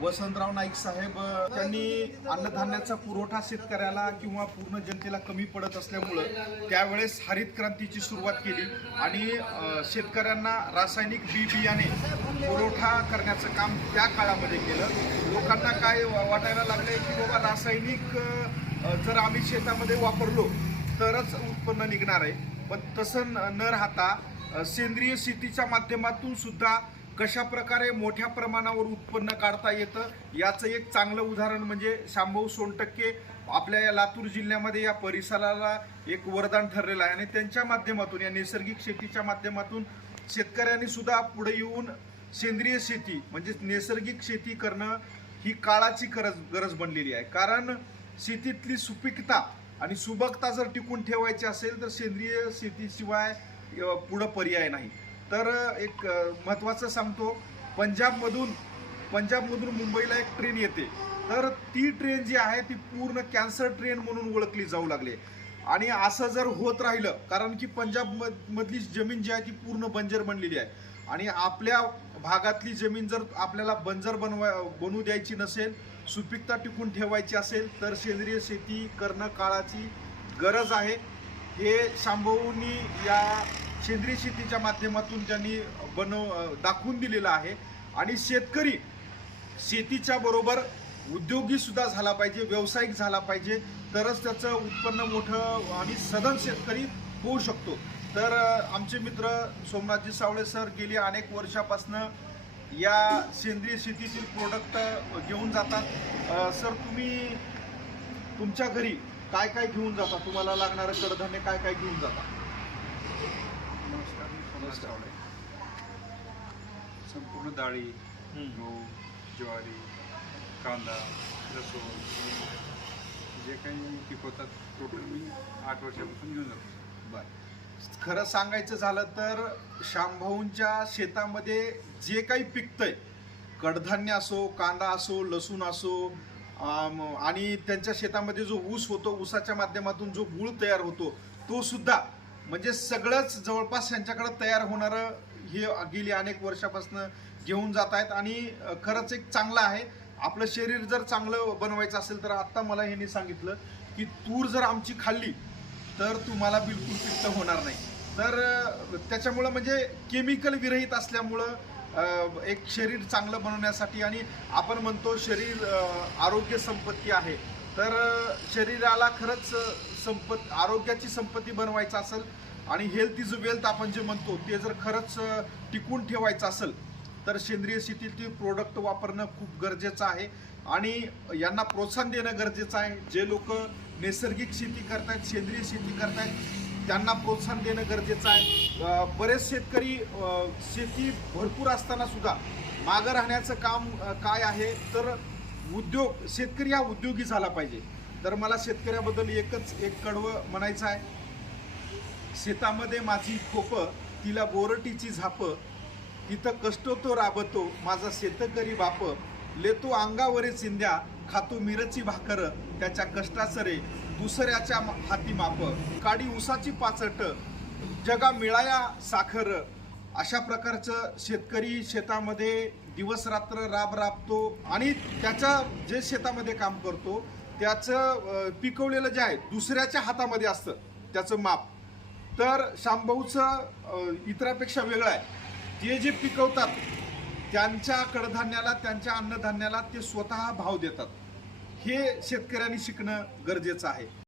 वसंतराव नाईक साहेब त्यांनी अन्नधान्याचा पुरवठा शेतकऱ्याला किंवा पूर्ण जनतेला कमी पडत असल्यामुळं त्यावेळेस हरित क्रांतीची सुरुवात केली आणि शेतकऱ्यांना रासायनिक बी बियाणे पुरवठा करण्याचं काम त्या काळामध्ये केलं। लोकांना काय वाटायला लागले की बाबा रासायनिक जर आम्ही शेतामध्ये वापरलो तरच उत्पन्न निघणार आहे, पण तसं न राहता सेंद्रिय शेतीच्या माध्यमातून सुद्धा कशा प्रकारे मोठ्या प्रमाणावर उत्पन्न काढता येतं याचं एक चांगलं उदाहरण म्हणजे शांभाऊ सोनटक्के आपल्या या लातूर जिल्ह्यामध्ये या परिसराला एक वरदान ठरलेलं आहे आणि त्यांच्या माध्यमातून या नैसर्गिक शेतीच्या माध्यमातून शेतकऱ्यांनी सुद्धा पुढे येऊन सेंद्रिय शेती म्हणजे नैसर्गिक शेती करणं ही काळाची गरज बनलेली आहे। कारण शेतीतली सुपीकता आणि सुबकता जर टिकून ठेवायची असेल तर सेंद्रिय शेतीशिवाय पुढं पर्याय नाही। तर एक महत्त्वाचं सांगतो, पंजाबमधून मुंबईला एक ट्रेन येते, तर ती ट्रेन जी आहे ती पूर्ण कॅन्सर ट्रेन म्हणून ओळखली जाऊ लागली आणि असं जर होत राहिलं, कारण की पंजाबमधली जमीन जी आहे ती पूर्ण बंजर बनलेली आहे आणि आपल्या भागातली जमीन जर आपल्याला बंजर बनवू द्यायची नसेल, सुपीकता टिकून ठेवायची असेल तर सेंद्रिय शेती करणं काळाची गरज आहे। हे शांभाऊंनी या सेंद्रिय शेतीच्या माध्यमातून त्यांनी दाखवून दिलेलं आहे आणि शेतकरी शेतीच्या बरोबर उद्योगी सुद्धा झाला पाहिजे, व्यावसायिक झाला पाहिजे, तरच त्याचं उत्पन्न मोठं आणि सधन शेतकरी होऊ शकतो। तर आमचे मित्र सोमनाथजी सावळे सर गेली अनेक वर्षापासून या सेंद्रिय शेतीतील प्रोडक्ट घेऊन जातात। सर तुम्ही तुमच्या घरी काय काय घेऊन जाता, तुम्हाला लागणारं कडधान्य काय काय घेऊन जाता? नमस्कार, मी सोमनाथ सावळे। संपूर्ण डाळी, गहू, ज्वारी, कांदा, लसूण जे काही पिकवतात टोटल मी 8 वर्षापासून घेऊन जातो। बरं, खरं सांगायचं झालं तर शांभाऊंच्या शेतामध्ये जे काही पिकतंय, कडधान्य असो, कांदा असो, लसूण असो आणि त्यांच्या शेतामध्ये जो ऊस होतो, ऊसाच्या माध्यमातून जो गूळ तयार होतो तो सुद्धा म्हणजे सगळंच जवळपास यांच्याकडे तयार होणारं हे गेली अनेक वर्षापासून घेऊन जात आहेत आणि खरंच एक चांगलं आहे। आपलं शरीर जर चांगलं बनवायचं असेल तर आत्ता मला ह्यांनी सांगितलं की तूर जर आमची खाल्ली तर तुम्हाला बिलकुल पित्त होणार नाही। तर त्याच्यामुळं म्हणजे केमिकल विरहित असल्यामुळं एक शरीर चांगलं बनवण्यासाठी आणि आपण म्हणतो शरीर आरोग्य संपत्ती आहे, तर शरीराला खरंच आरोग्याची संपत्ती बनवायचं असेल आणि हेल्थ इज वेल्थ आपण जे म्हणतो ते जर खरंच टिकून ठेवायचं असेल तर सेंद्रिय शेतीतील प्रोडक्ट वापरणं खूप गरजेचं आहे आणि यांना प्रोत्साहन देणं गरजेचं आहे। जे लोक नैसर्गिक शेती करतायत, सेंद्रिय शेती करतायत त्यांना प्रोत्साहन देणं गरजेचं आहे। बरेच शेतकरी शेती भरपूर असताना सुद्धा मागं राहण्याचं काम काय आहे तर उद्योग, शेतकरी हा उद्योगी झाला पाहिजे। तर मला शेतकऱ्याबद्दल एक कडवं म्हणायचं आहे, शेतामध्ये माझी खोपं, तिला बोरटीची झापं, तिथं कष्ट तो राबतो माझा शेतकरी बाप, लेतो अंगावरी चिंध्या, खातो मिरची भाकर, त्याच्या कष्टाचं रे दुसऱ्याच्या हाती माप, काडी उसाची पाचट, जगा मिळाया साखर। अशा प्रकारचं शेतकरी शेतामध्ये दिवस रात्र राबतो आणि त्याच्या जे शेतामध्ये काम करतो त्याचं पिकवलेलं जे आहे दुसऱ्याच्या हातामध्ये असतं त्याचं माप। तर शांभाऊचं इतरांपेक्षा वेगळं आहे, ते जे पिकवतात त्यांच्या कडधान्याला, त्यांच्या अन्नधान्याला ते स्वतः भाव देतात। हे शेतकऱ्यांनी शिकणं गरजेचं आहे।